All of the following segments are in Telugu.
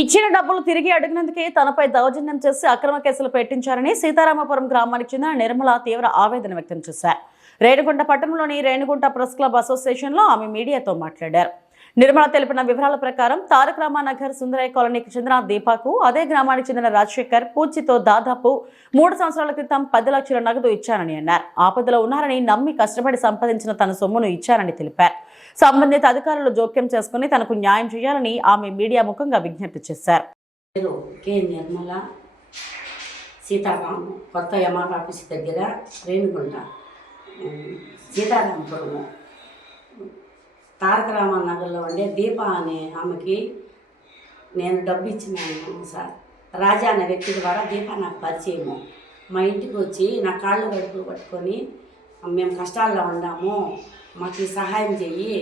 ఇచ్చిన డబ్బులు తిరిగి అడిగినందుకే తనపై దౌర్జన్యం చేసి అక్రమ కేసులు పెట్టించారని సీతారామపురం గ్రామానికి చెందిన నిర్మల తీవ్ర ఆవేదన వ్యక్తం చేశారు. రేణిగుంట పట్టణంలోని రేణిగుంట ప్రెస్ క్లబ్ అసోసియేషన్లో ఆమె మీడియాతో మాట్లాడారు. నిర్మల తెలిపిన వివరాల ప్రకారం తారక రామానగర్ సుందరయ్య కాలనీకి చెందిన దీపాకు అదే గ్రామానికి చెందిన రాజశేఖర్ పూచితో దాదాపు 3 సంవత్సరాల క్రితం 10 లక్షల నగదు ఇచ్చారని అన్నారు. ఆపదలో ఉన్నారని నమ్మి కష్టపడి సంపాదించిన తన సొమ్మును ఇచ్చారని తెలిపారు. సంబంధిత అధికారులు జోక్యం చేసుకుని తనకు న్యాయం చేయాలని ఆమె మీడియా ముఖంగా విజ్ఞప్తి చేశారు. నిర్మల సీతారాం కొత్త ఎంఆర్ ఆఫీస్ దగ్గర రేణిగుంట సీతారాంపురము తారక రామానగర్లో ఉండే దీప అనే ఆమెకి నేను డబ్బు ఇచ్చినాను సార్. రాజా అనే వ్యక్తి ద్వారా దీప నాకు పరిచయము. మా ఇంటికి వచ్చి నా కాళ్ళు గడుపులు పట్టుకొని మేము కష్టాల్లో ఉన్నాము, మాకు ఈ సహాయం చెయ్యి,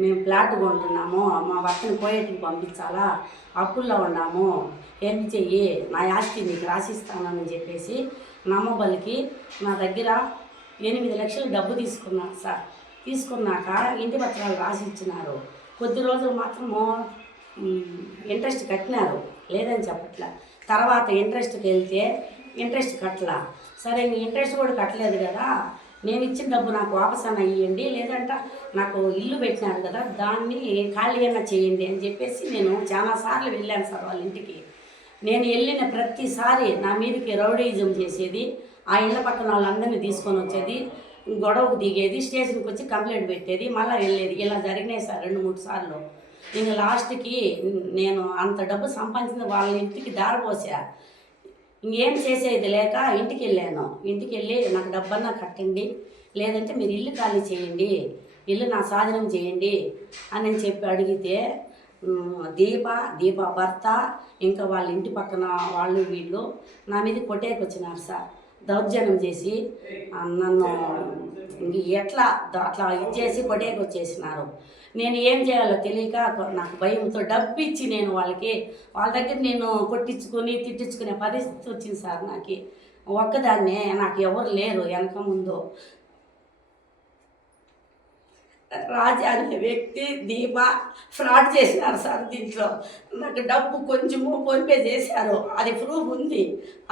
మేము ఫ్లాట్ కొంటున్నాము, మా భర్తను పోయేటికి పంపించాలా, అప్పుల్లో ఉన్నాము, ఏం చెయ్యి, నా ఆస్తి నీకు రాసిస్తానని చెప్పేసి నమ్మబలికి నా దగ్గర 8 లక్షలు డబ్బు తీసుకున్నారు సార్. తీసుకున్నాక ఇంటి పత్రాలు రాసి ఇచ్చినారు. కొద్ది రోజులు మాత్రము ఇంట్రెస్ట్ కట్టినారు, లేదని చెప్పట్లా. తర్వాత ఇంట్రెస్ట్కి వెళ్తే ఇంట్రెస్ట్ కట్టలా. సరే ఇంట్రెస్ట్ కూడా కట్టలేదు కదా, నేను ఇచ్చిన డబ్బు నాకు వాపస్ అన్న ఇవ్వండి, లేదంటే నాకు ఇల్లు పెట్టినారు కదా దాన్ని ఖాళీ అయినా చేయండి అని చెప్పేసి నేను చాలాసార్లు వెళ్ళాను సార్ వాళ్ళ ఇంటికి. నేను వెళ్ళిన ప్రతిసారి నా మీదకి రౌడీజం చేసేది, ఆ ఇళ్ళ పక్కన వాళ్ళందరినీ తీసుకొని వచ్చేది, గొడవకు దిగేది, స్టేషన్కి వచ్చి కంప్లైంట్ పెట్టేది, మళ్ళీ వెళ్ళేది. ఇలా జరిగినాయి సార్ 2-3 సార్లు. ఇంకా లాస్ట్కి నేను అంత డబ్బు సంపాదించిన వాళ్ళ ఇంటికి దారిపోసా. ఇంకేం చేసేది లేక ఇంటికి వెళ్ళాను. ఇంటికి వెళ్ళి నాకు డబ్బన్నా కట్టండి, లేదంటే మీరు ఇల్లు ఖాళీ చేయండి, ఇల్లు నా స్వాధీనం చేయండి అని చెప్పి అడిగితే దీప భర్త ఇంకా వాళ్ళ ఇంటి పక్కన వాళ్ళు వీళ్ళు నా మీద కొట్టేకొచ్చినారు సార్. దౌర్జన్యం చేసి నన్ను ఎట్లా అట్లా ఇచ్చేసి కొట్టేకొచ్చేసినారు. నేను ఏం చేయాలో తెలియక నాకు భయంతో డబ్బు ఇచ్చి నేను వాళ్ళ దగ్గర నేను కొట్టించుకొని తిట్టించుకునే పరిస్థితి వచ్చింది సార్. నాకు ఒక్కదాన్నే, నాకు ఎవరు లేరు వెనక ముందు. రాజా అనే వ్యక్తి దీప ఫ్రాడ్ చేసినారు సార్. దీంట్లో నాకు డబ్బు కొంచెము ఫోన్పే చేశారు, అది ప్రూఫ్ ఉంది.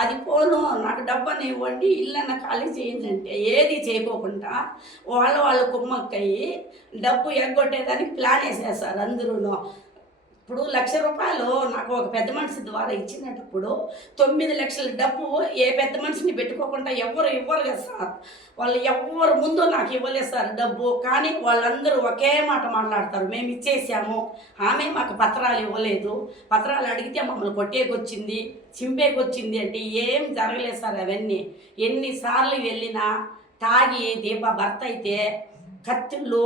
అది పోను నాకు డబ్బుని ఇవ్వండి, ఇల్లన్న ఖాళీ చేయండి అంటే ఏది చేయకోకుండా వాళ్ళు కుమ్మక్కయ్యి డబ్బు ఎగ్గొట్టేదానికి ప్లాన్ వేసేసారు అందరూ. ఇప్పుడు 1 లక్ష రూపాయలు నాకు ఒక పెద్ద మనిషి ద్వారా ఇచ్చినప్పుడు 9 లక్షల డబ్బు ఏ పెద్ద మనిషిని పెట్టుకోకుండా ఎవరు ఇవ్వరు కదా సార్. వాళ్ళు ఎవరు ముందు నాకు ఇవ్వలేదు సార్ డబ్బు. కానీ వాళ్ళందరూ ఒకే మాట మాట్లాడతారు, మేము ఇచ్చేసాము, ఆమె మాకు పత్రాలు ఇవ్వలేదు, పత్రాలు అడిగితే మమ్మల్ని కొట్టేకొచ్చింది, చింపేకొచ్చింది అంటే ఏం జరగలేదు సార్. అవన్నీ ఎన్నిసార్లు వెళ్ళినా తాగి దీప భర్త అయితే కత్తుళ్ళు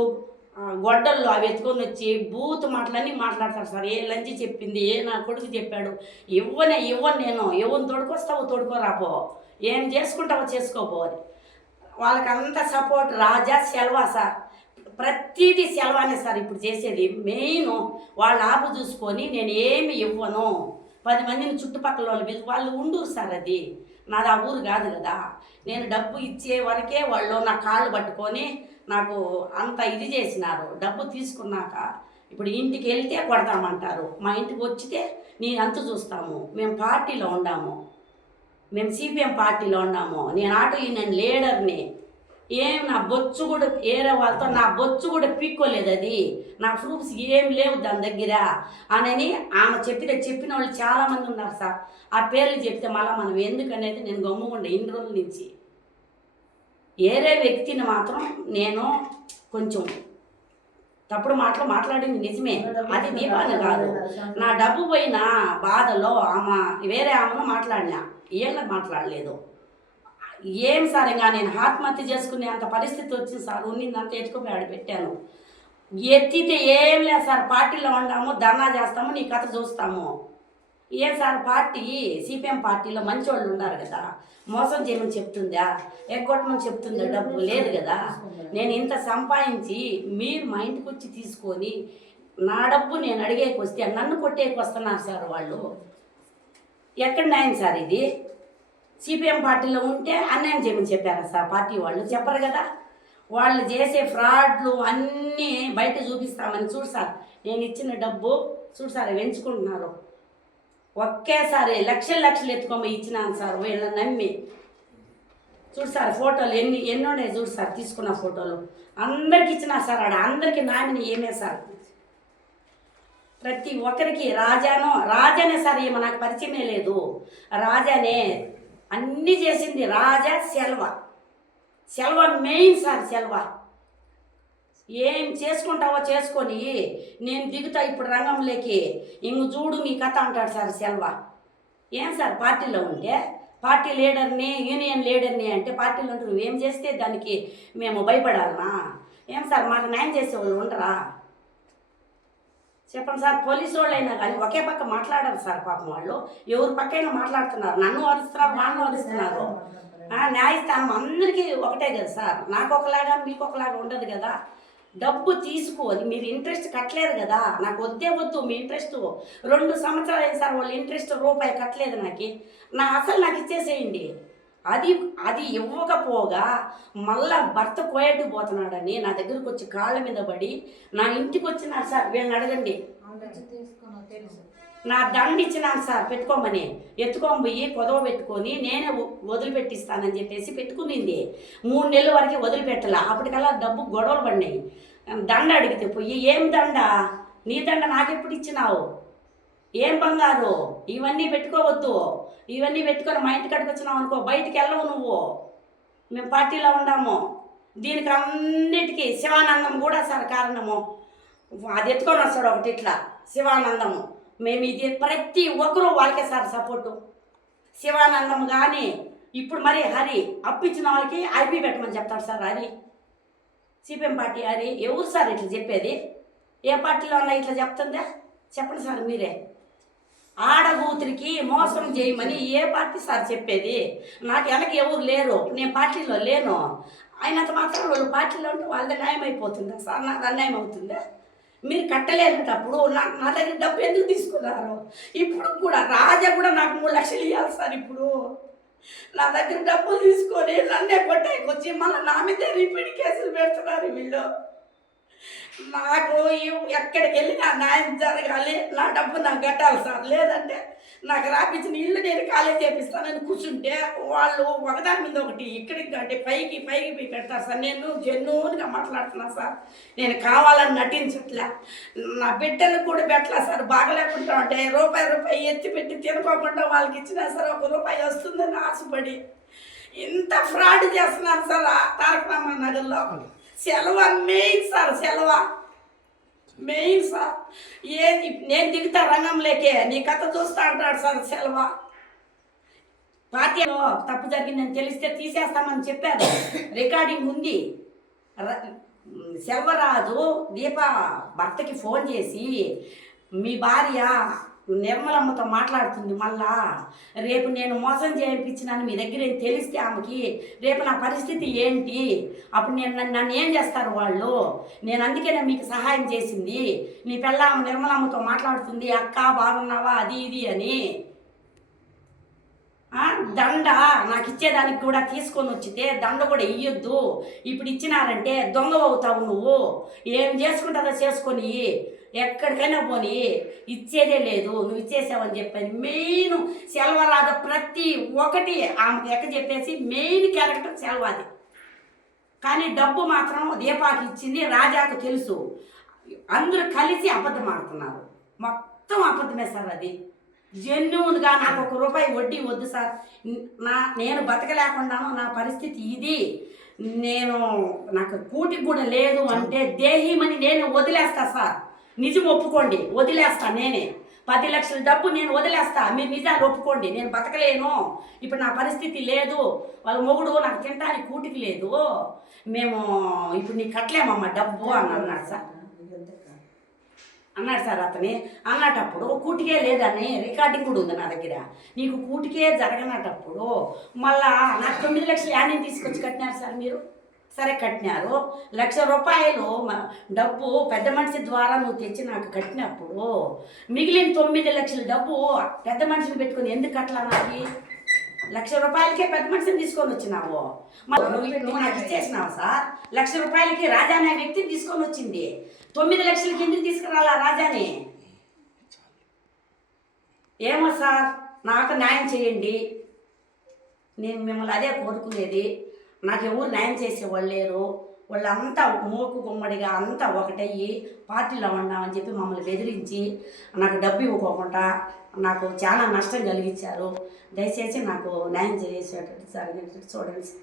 గొడ్డల్లో అవి ఎత్తుకొని వచ్చి బూత్ మాటలన్నీ మాట్లాడతారు సార్. ఏ లంచి చెప్పింది, ఏ నా కొడుకు చెప్పాడు, ఇవ్వను నేను, ఎవరిని తోడుకొస్తావో తోడుకోరాపో, ఏం చేసుకుంటావో చేసుకోపో అని. వాళ్ళకంతా సపోర్ట్. రాజా సెలవా సార్, ప్రతిదీ సెలవానే సార్ ఇప్పుడు చేసేది. మెయిన్ వాళ్ళ ఆపు చూసుకొని నేను ఏమి ఇవ్వను, 10 మందిని చుట్టుపక్కల వాళ్ళు ఉండూరు సార్. అది నాది ఆ ఊరు కాదు కదా. నేను డబ్బు ఇచ్చే వరకే వాళ్ళు నా కాళ్ళు పట్టుకొని నాకు అంత ఇది చేసినారు. డబ్బు తీసుకున్నాక ఇప్పుడు ఇంటికి వెళ్తే కొడతామంటారు, మా ఇంటికి వచ్చితే నేను అంత చూస్తాము. మేము పార్టీలో ఉన్నాము, మేము సిపిఎం పార్టీలో ఉన్నాము, నేను ఆటో యూనియన్ లీడర్ని. నా బొచ్చు కూడా ఏరే వాళ్ళతో నా బొచ్చు కూడా పీక్కోలేదు. అది నా ప్రూఫ్స్ ఏం లేవు దాని దగ్గర అని ఆమె చెప్పిన వాళ్ళు చాలామంది ఉన్నారు సార్. ఆ పేర్లు చెప్తే మళ్ళీ మనం ఎందుకనేది నేను గమ్ముకుండే ఇన్ని రోజుల నుంచి. ఏరే వ్యక్తిని మాత్రం నేను కొంచెం తప్పుడు మాటలు మాట్లాడింది నిజమే, అది దీపాన్ని కాదు. నా డబ్బు పోయిన బాధలో వేరే ఆమెను మాట్లాడినా, వీళ్ళ మాట్లాడలేదు. ఏం సార్ ఇంకా నేను ఆత్మహత్య చేసుకునే అంత పరిస్థితి వచ్చింది సార్. ఉన్నిందంత ఎత్తుకుపోయి ఆడ పెట్టాను. ఎత్తితే ఏం లేదు సార్, పార్టీలో ఉన్నాము, ధర్నా చేస్తాము, నీ కథ చూస్తాము. ఏం సార్ పార్టీ సిపిఎం పార్టీలో మంచి వాళ్ళు ఉన్నారు కదా, మోసం చేయమని చెప్తుందా, ఎగ్గొట్టమని చెప్తుందా? డబ్బు లేదు కదా. నేను ఇంత సంపాదించి మీరు మా ఇంటికి వచ్చి తీసుకొని నా డబ్బు నేను అడిగేకి వస్తే నన్ను కొట్టేకి వస్తున్నారు సార్ వాళ్ళు. ఎక్కడ న్యాయం సార్ ఇది? సిపిఎం పార్టీలో ఉంటే అన్యాయం చేయమని చెప్పారా సార్ పార్టీ వాళ్ళు? చెప్పరు కదా. వాళ్ళు చేసే ఫ్రాడ్లు అన్నీ బయట చూపిస్తామని చూడు సార్. నేను ఇచ్చిన డబ్బు చూడు సార్, వెంచుకుంటున్నారు. ఒకేసారి లక్షలు ఎత్తుకోమని ఇచ్చినాను సార్ వీళ్ళని నమ్మి. చూడు సార్ ఫోటోలు ఎన్ని ఉన్నాయి చూడు సార్, తీసుకున్న ఫోటోలు అందరికి ఇచ్చినా సార్. ఆడ అందరికి నామిని ఏమే సార్, ప్రతి ఒక్కరికి రాజానే సార్. ఏమో నాకు పరిచయమే లేదు. రాజానే అన్నీ చేసింది. రాజా సెల్వ మెయిన్ సార్. సెల్వ ఏం చేసుకుంటావో చేసుకొని నేను దిగుతా ఇప్పుడు రంగంలోకి, ఇంక చూడు మీ కథ అంటాడు సార్ సెల్వ. ఏం సార్ పార్టీలో ఉంటే పార్టీ లీడర్ని, యూనియన్ లీడర్ని అంటే పార్టీలో ఉంటే నువ్వేం చేస్తే దానికి మేము భయపడాలనా? ఏం సార్ మాకు న్యాయం చేసేవాళ్ళు ఉండరా? చెప్పండి సార్. పోలీసు వాళ్ళు అయినా కానీ ఒకే పక్క మాట్లాడారు సార్. పాపం వాళ్ళు ఎవరి పక్కైనా మాట్లాడుతున్నారు. నన్ను వరుస్తున్నారు, వాళ్ళు వరుస్తున్నారు. న్యాయస్థానం అందరికీ ఒకటే కదా సార్. నాకు ఒకలాగా మీకు ఒకలాగా ఉండదు కదా. డబ్బు తీసుకో, అది మీరు ఇంట్రెస్ట్ కట్టలేదు కదా. నాకు వద్దు మీ ఇంట్రెస్ట్ 2 సంవత్సరాలు అయింది సార్. వాళ్ళు ఇంట్రెస్ట్ రూపాయి కట్టలేదు అసలు నాకు ఇచ్చేసేయండి. అది ఇవ్వకపోగా మళ్ళా భర్త కోయటు పోతున్నాడని నా దగ్గరకు వచ్చి కాళ్ళ మీద పడి నా ఇంటికి వచ్చినాడు సార్. వీళ్ళని అడగండి. నా దండ ఇచ్చినాను సార్ పెట్టుకోమని. ఎత్తుకొని పోయి కొదవ పెట్టుకొని నేనే వదిలిపెట్టిస్తానని చెప్పేసి పెట్టుకునింది. 3 నెలల వరకు వదిలిపెట్టలా. అప్పటికల్లా డబ్బు గొడవలు పడినాయి. దండ అడిగితే పోయి ఏం దండ, నీ దండ నాకెప్పుడు ఇచ్చినావు, ఏం బంగారు, ఇవన్నీ పెట్టుకోవద్దు, ఇవన్నీ పెట్టుకొని మా ఇంటి కాడికి వచ్చినావు అనుకో బయటికి వెళ్ళవు నువ్వు, మేము పార్టీలో ఉండాము. దీనికి అన్నిటికీ శివానందం కూడా సార్ కారణము. అది ఎత్తుకొని వస్తాడు ఒకటి ఇట్లా శివానందము. మేము ఇది ప్రతి ఒక్కరూ వాళ్ళకే సార్ సపోర్టు. శివానందం కానీ ఇప్పుడు మరి హరి అప్పించిన వాళ్ళకి ఐపీ పెట్టమని చెప్తాడు sir. Hari CPM party Hari ఎవరు సార్ ఇట్లా చెప్పేది? ఏ పార్టీలో ఉన్నా ఇట్లా చెప్తుందా? చెప్పండి సార్ మీరే. ఆడబూతురికి మోసం చేయమని ఏ పార్టీ సార్ చెప్పేది? నాకు వెనక ఎవరు లేరు, నేను పార్టీలో లేను. అయినంత మాత్రం వాళ్ళు పార్టీలో ఉంటే వాళ్ళది న్యాయం అయిపోతుందా సార్? నాకు అన్యాయం అవుతుందా? మీరు కట్టలేనప్పుడు నా దగ్గర డబ్బు ఎందుకు తీసుకున్నారు? ఇప్పుడు కూడా రాజా కూడా నాకు 3 లక్షలు ఇవ్వాలి సార్. ఇప్పుడు నా దగ్గర డబ్బులు తీసుకొని నన్నే కొట్టేకొచ్చి మళ్ళీ నా మీద రిపీట్ కేసులు పెడుతున్నారు వీళ్ళు. నాకు ఎక్కడికి వెళ్ళినా న్యాయం జరగాలి, నా డబ్బు నాకు కట్టాలి సార్. లేదంటే నాకు రాపించిన ఇల్లు నేను ఖాళీ చేపిస్తానని కూర్చుంటే వాళ్ళు ఒకదాని మీద ఒకటి ఇక్కడికి అంటే పైకి పెడతారు సార్. నేను జెన్యూన్గా మాట్లాడుతున్నా సార్. నేను కావాలని నటించట్లే. నా బిడ్డలు కూడా పెట్టలే సార్. బాగలేకుండా ఉంటే రూపాయి ఎత్తి పెట్టి తినుకోకుండా వాళ్ళకి ఇచ్చినా సార్ 1 రూపాయి వస్తుందని ఆశపడి ఇంత ఫ్రాడ్ చేస్తున్నారు సార్ తారక రామారావు నగర్లో. సెలవ మెయిన్ సార్. సెలవ మెయిన్ సార్. ఏది నేను దిగుతా రంగంలోకే నీ కథ చూస్తా అంటాడు సార్ సెలవ. పార్టీలో తప్పు జరిగిందని తెలిస్తే తీసేస్తామని చెప్పారు. రికార్డింగ్ ఉంది. సెల్వరాజు దీప భర్తకి ఫోన్ చేసి మీ భార్య నిర్మలమ్మతో మాట్లాడుతుంది, మళ్ళా రేపు నేను మోసం చేయించినాను మీ దగ్గర తెలిస్తే ఆమెకి రేపు నా పరిస్థితి ఏంటి, అప్పుడు నన్ను ఏం చేస్తారు వాళ్ళు, నేను అందుకే మీకు సహాయం చేసింది, నీ పిల్ల నిర్మలమ్మతో మాట్లాడుతుంది అక్క బాగున్నావా అది ఇది అని. దండ నాకు ఇచ్చేదానికి కూడా తీసుకొని వచ్చితే దండ కూడా ఇయ్యొద్దు, ఇప్పుడు ఇచ్చినారంటే దొంగ అవుతావు నువ్వు, ఏం చేసుకుంటారో చేసుకొని ఎక్కడికైనా పోని ఇచ్చేదే లేదు, నువ్వు ఇచ్చేసావని చెప్పాను. మెయిన్ సెల్వరాజు ప్రతి ఒక్కటి ఆమెకు ఎక్క చెప్పేసి మెయిన్ క్యారెక్టర్ సెల్వాది. కానీ డబ్బు మాత్రం దీపాకి ఇచ్చింది రాజాకు తెలుసు. అందరూ కలిసి అబద్ధం ఆడుతున్నారు. మొత్తం అబద్ధమే సార్. అది జెన్యూన్గా నాకు 1 రూపాయి వడ్డీ వద్దు సార్, నేను బతకలేకుండాను, నా పరిస్థితి ఇది, నాకు కూటికి కూడా లేదు అంటే దేహీమని నేను వదిలేస్తా సార్. నిజం ఒప్పుకోండి, వదిలేస్తా. నేనే 10 లక్షల డబ్బు నేను వదిలేస్తా, మీరు నిజాలు ఒప్పుకోండి. నేను బతకలేను, ఇప్పుడు నా పరిస్థితి లేదు, వాళ్ళ మొగుడు నాకు తినడానికి కూటికి లేదు, మేము ఇప్పుడు నీకు కట్టలేమమ్మా డబ్బు అని అన్నాడు సార్. అతని అన్నటప్పుడు కూటికే లేదని రికార్డింగ్ కూడా ఉంది నా దగ్గర. నీకు కూటికే జరగనటప్పుడు మళ్ళా నాకు 9 లక్షలు యాన్ని తీసుకొచ్చి కట్టినారు సార్ మీరు. సరే కట్టినారు, 1 లక్ష రూపాయలు డబ్బు పెద్ద మనిషి ద్వారా నువ్వు తెచ్చి నాకు కట్టినప్పుడు మిగిలిన 9 లక్షల డబ్బు పెద్ద మనిషిని పెట్టుకుని ఎందుకు కట్టలా? నాకు 1 లక్ష రూపాయలకే పెద్ద మనిషిని తీసుకొని వచ్చినావు, నువ్వు నాకు ఇచ్చేసినావు సార్. 1 లక్ష రూపాయలకి రాజా అనే వ్యక్తిని తీసుకొని వచ్చింది, 9 లక్షలకి ఎందుకు తీసుకురాలా రాజాని? ఏమో సార్ నాకు న్యాయం చేయండి, నేను మిమ్మల్ని అదే కోరుకునేది. నాకు ఎవరు న్యాయం చేసేవాళ్ళు లేరు. వాళ్ళంతా మూకు గుమ్మడిగా అంతా ఒకటయ్యి పార్టీలో ఉన్నామని చెప్పి మమ్మల్ని బెదిరించి నాకు డబ్బు ఇవ్వకోకుండా నాకు చాలా నష్టం కలిగించారు. దయచేసి నాకు న్యాయం చేసేటట్టు సార్ చూడండి.